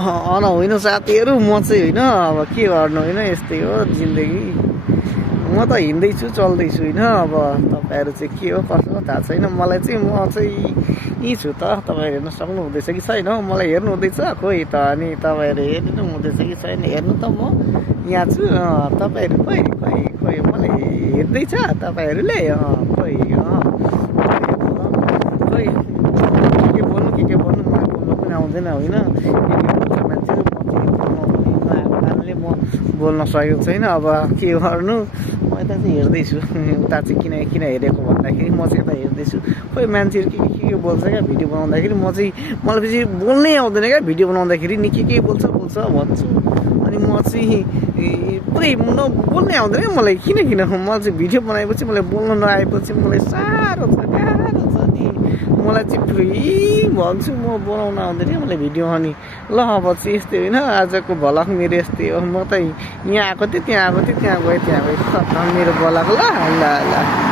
होइन साथीहरू म चाहिँ होइन अब के गर्नु होइन यस्तै हो जिन्दगी म त हिँड्दैछु चल्दैछु होइन अब तपाईँहरू चाहिँ के हो कसो हो थाहा छैन मलाई चाहिँ म चाहिँ यहीँ छु त तपाईँहरू हेर्न सक्नु हुँदैछ कि छैन मलाई हेर्नु हुँदैछ खोइ त अनि तपाईँहरू हेर्नु हुँदैछ कि छैन हेर्नु त म यहाँ छु तपाईँहरू खोइ खोइ खोइ मलाई हेर्दैछ तपाईँहरूले खोइ खोइ के भन्नु मलाई बोल्नु पनि आउँदैन होइन के बोल्छ मान्छेहरू म बोल्न सकेको छैन अब के गर्नु म यता चाहिँ हेर्दैछु उता चाहिँ किन हेरेको भन्दाखेरि म चाहिँ यता हेर्दैछु खोइ मान्छेहरू के बोल्छ क्या भिडियो बनाउँदाखेरि म चाहिँ मलाई चाहिँ बोल्नै आउँदैन क्या भिडियो बनाउँदाखेरि नि के बोल्छ भन्छु अनि म चाहिँ पुरै बोल्नै आउँदैन क्या मलाई किन मलाई चाहिँ भिडियो बनाएपछि मलाई बोल्न नआएपछि मलाई साह्रो छ गाह्रो छ नि मलाई चाहिँ पुरै भन्छु म बनाउन आउँदैन मलाई भिडियो अनि ल अब चाहिँ यस्तै होइन आजको भलक मेरो यस्तै हो म त यहाँ आएको थिएँ त्यहाँ गएँ त्यहाँ गएँ मेरो भलक ल